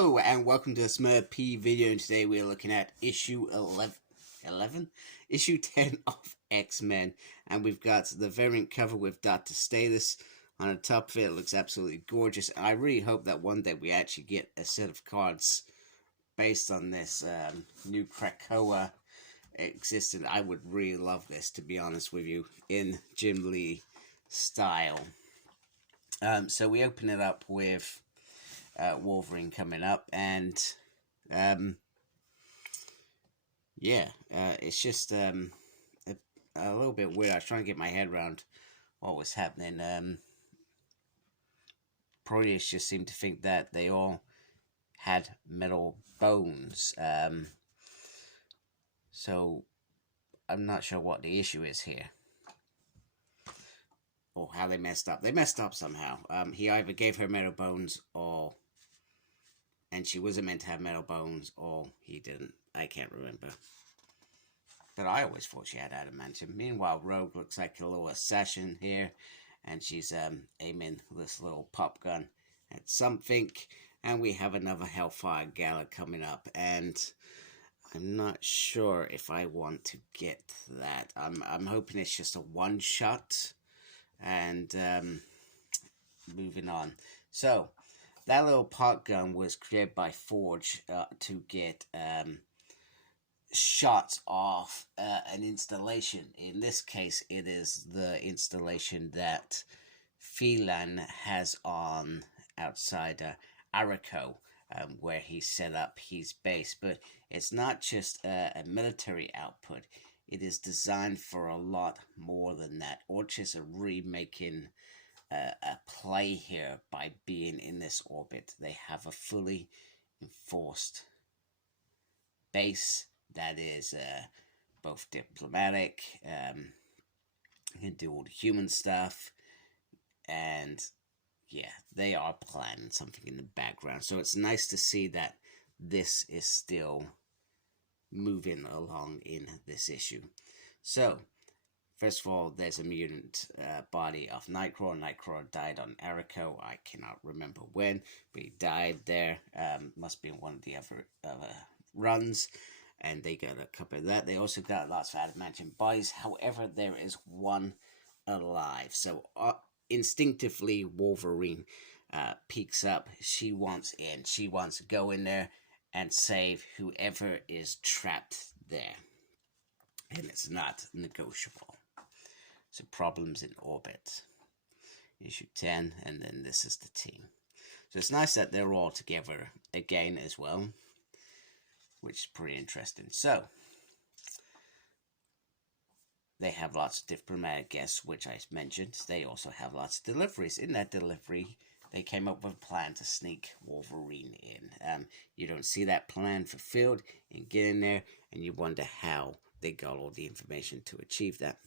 Hello and welcome to the Smurf P video, and today we are looking at issue 11? Issue 10 of X-Men, and we've got the variant cover with Dr. Status on the top of it. It looks absolutely gorgeous, and I really hope that one day we actually get a set of cards based on this new Krakoa existence. I would really love this, to be honest with you, in Jim Lee style. So we open it up with Wolverine coming up, and it's just a little bit weird. I was trying to get my head around what was happening. Proteus just seemed to think that they all had metal bones, so I'm not sure what the issue is here, or how they messed up. They messed up somehow. He either gave her metal bones, and she wasn't meant to have metal bones, or he didn't. I can't remember. But I always thought she had adamantium. Meanwhile, Rogue looks like a little assassin here, and she's aiming this little pop gun at something. And we have another Hellfire Gala coming up, and I'm not sure if I want to get that. I'm hoping it's just a one-shot, and moving on. So that little pot gun was created by Forge to get shots off an installation. In this case, it is the installation that Phelan has on outside Arico, where he set up his base. But it's not just a military output. It is designed for a lot more than that. Orchis are remaking a play here by being in this orbit. They have a fully enforced base that is both diplomatic, can do all the human stuff, and yeah, they are planning something in the background. So it's nice to see that this is still moving along in this issue. So first of all, there's a mutant body of Nightcrawler. Nightcrawler died on Arico. I cannot remember when, but he died there. Must be in one of the other runs, and they got a couple of that. They also got lots of adamantium bodies. However, there is one alive. So instinctively, Wolverine peeks up. She wants in. She wants to go in there and save whoever is trapped there. And it's not negotiable. So problems in orbit. Issue 10, and then this is the team. So it's nice that they're all together again as well, which is pretty interesting. So they have lots of diplomatic guests, which I mentioned. They also have lots of deliveries. In that delivery, they came up with a plan to sneak Wolverine in. You don't see that plan fulfilled, and get in there, and you wonder how they got all the information to achieve that.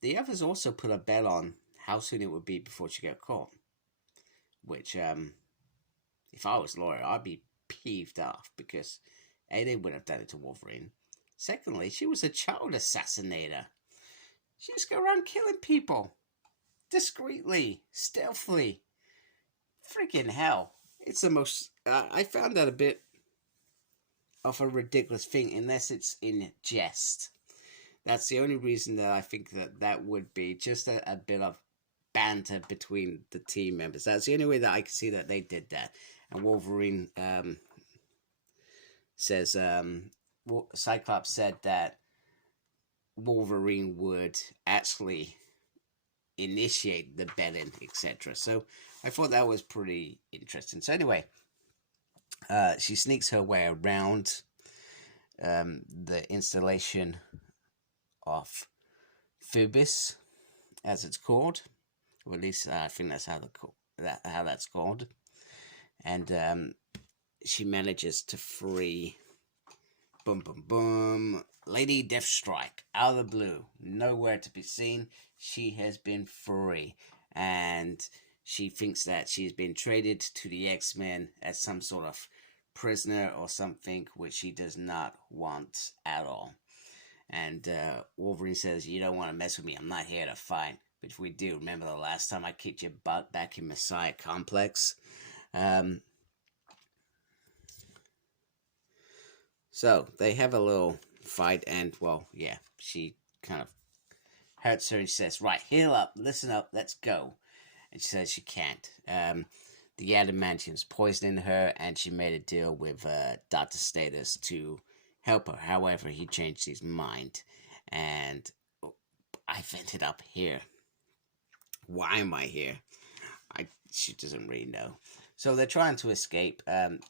The others also put a bet on how soon it would be before she got caught. Which, if I was a lawyer, I'd be peeved off, because A, they wouldn't have done it to Wolverine. Secondly, she was a child assassinator. She just go around killing people. Discreetly, stealthily. Freaking hell. It's the most... I found that a bit of a ridiculous thing, unless it's in jest. That's the only reason that I think that would be just a bit of banter between the team members. That's the only way that I can see that they did that. And Wolverine says... Cyclops said that Wolverine would actually initiate the betting, etc. So I thought that was pretty interesting. So anyway, she sneaks her way around the installation of Phoebus, as it's called, or at least I think that's how that's called, and she manages to free Lady Deathstrike out of the blue, nowhere to be seen. She has been free, and she thinks that she's been traded to the X-Men as some sort of prisoner or something, which she does not want at all. And Wolverine says, "You don't want to mess with me. I'm not here to fight. But if we do, remember the last time I kicked your butt back in Messiah Complex?" So they have a little fight, and well, yeah, she kind of hurts her, and she says, "Right, heal up, listen up, let's go." And she says she can't. The adamantium's poisoning her, and she made a deal with Dr. Status to help her. However, he changed his mind, and I've ended up here. Why am I here? She doesn't really know. So they're trying to escape.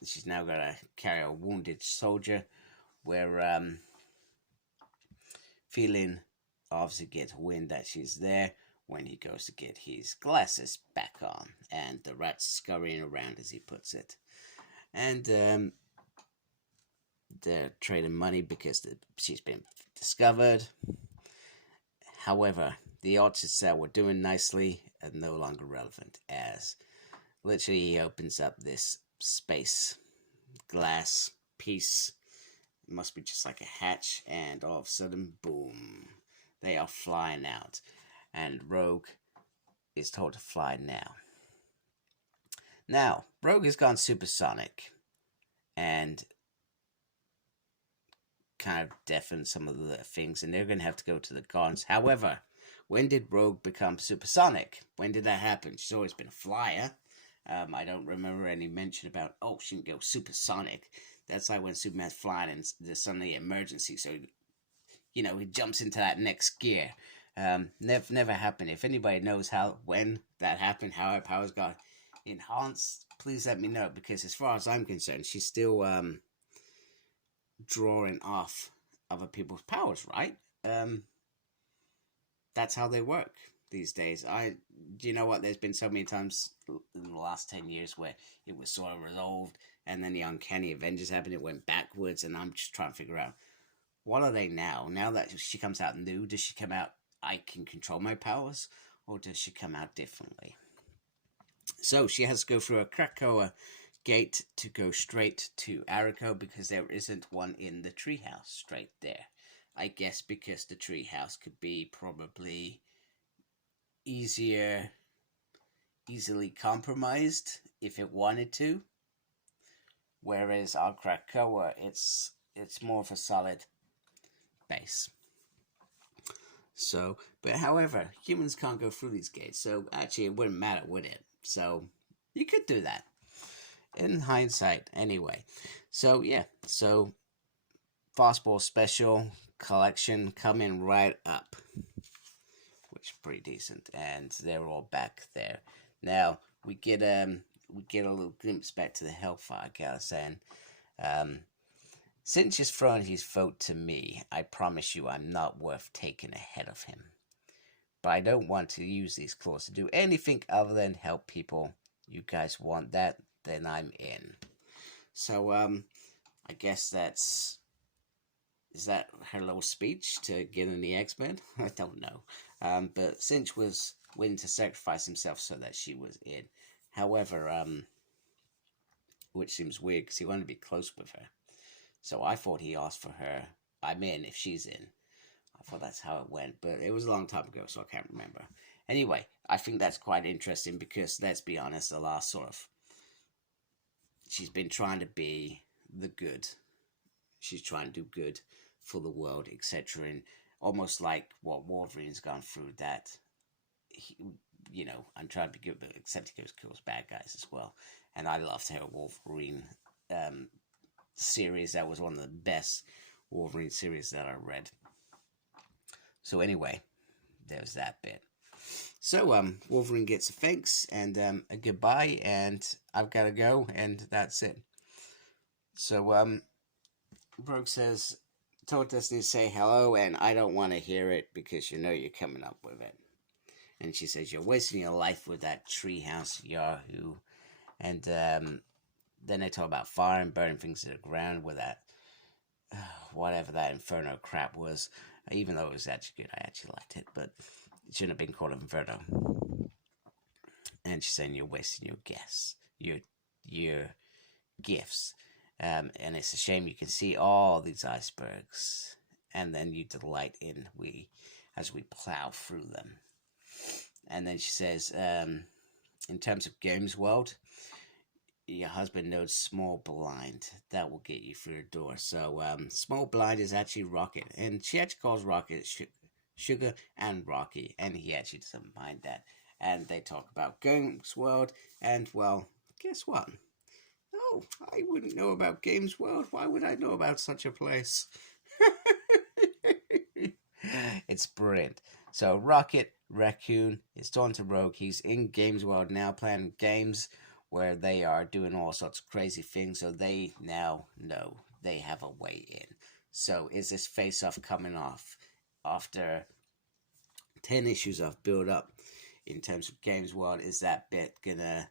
She's now got to carry a wounded soldier, where feeling obviously gets wind that she's there when he goes to get his glasses back on, and the rat's scurrying around, as he puts it. And they're trading money because she's been discovered. However, the odds that we're doing nicely are no longer relevant, as literally he opens up this space glass piece. It must be just like a hatch, and all of a sudden, boom, they are flying out. And Rogue is told to fly now. Now, Rogue has gone supersonic and kind of deafen some of the things, and they're going to have to go to the Gons. However, when did Rogue become supersonic? When did that happen? She's always been a flyer. I don't remember any mention about, oh, she can go supersonic. That's like when Superman's flying and there's suddenly an emergency, so, you know, he jumps into that next gear. Never happened. If anybody knows when that happened, how her powers got enhanced, please let me know, because as far as I'm concerned, she's still drawing off other people's powers, right? That's how they work these days. Do you know what? There's been so many times in the last 10 years where it was sort of resolved, and then the Uncanny Avengers happened, it went backwards, and I'm just trying to figure out, what are they now? Now that she comes out new, does she come out, I can control my powers, or does she come out differently? So she has to go through a Krakoa gate to go straight to Arico, because there isn't one in the treehouse straight there. I guess because the treehouse could be probably easily compromised if it wanted to, whereas on Krakoa it's more of a solid base. So, but however, humans can't go through these gates, so actually it wouldn't matter, would it? So you could do that in hindsight anyway. So yeah, so Fastball Special collection coming right up, which is pretty decent, and they're all back there. Now we get a little glimpse back to the Hellfire Gala saying, "Since he's thrown his vote to me, I promise you I'm not worth taking ahead of him. But I don't want to use these claws to do anything other than help people. You guys want that? Then I'm in." So I guess is that her little speech to get in the X-Men? I don't know. But Cinch was willing to sacrifice himself so that she was in. However, which seems weird because he wanted to be close with her. So I thought he asked for her, I'm in if she's in. I thought that's how it went, but it was a long time ago, so I can't remember. Anyway, I think that's quite interesting because, let's be honest, the last sort of... she's been trying to be the good. She's trying to do good for the world, etc. And almost like what Wolverine's gone through, that, you know, I'm trying to be good, but except he kills bad guys as well. And I loved her Wolverine series. That was one of the best Wolverine series that I read. So anyway, there's that bit. So Wolverine gets a thanks and a goodbye, and I've got to go, and that's it. So Rogue says, told Destiny to say hello, and I don't want to hear it because you know you're coming up with it. And she says, you're wasting your life with that treehouse yahoo. And then they talk about fire and burning things to the ground with that, whatever that Inferno crap was. Even though it was actually good, I actually liked it, but it shouldn't have been called Inferno. And she's saying you're wasting your gifts. And it's a shame you can see all these icebergs, and then you delight in as we plow through them. And then she says, in terms of Games World, your husband knows small blind. That will get you through the door. So small blind is actually Rocket, and she actually calls Rocket Sugar and Rocky, and he actually doesn't mind that. And they talk about Games World, and well, guess what? Oh, I wouldn't know about Games World. Why would I know about such a place? It's brilliant. So Rocket Raccoon is turned to Rogue. He's in Games World now, playing games where they are doing all sorts of crazy things. So they now know they have a way in. So is this face-off coming off after 10 issues of build-up in terms of Games World? Is that bit gonna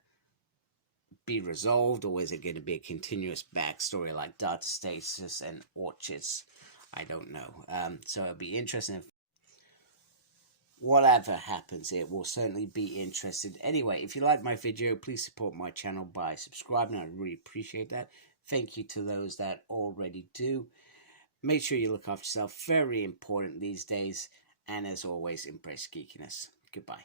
be resolved, or is it going to be a continuous backstory like Data Stasis and Orchids? I don't know. So it'll be interesting. If whatever happens, it will certainly be interesting. Anyway, if you like my video, please support my channel by subscribing. I really appreciate that. Thank you to those that already do. Make sure you look after yourself. Very important these days. And as always, embrace geekiness. Goodbye.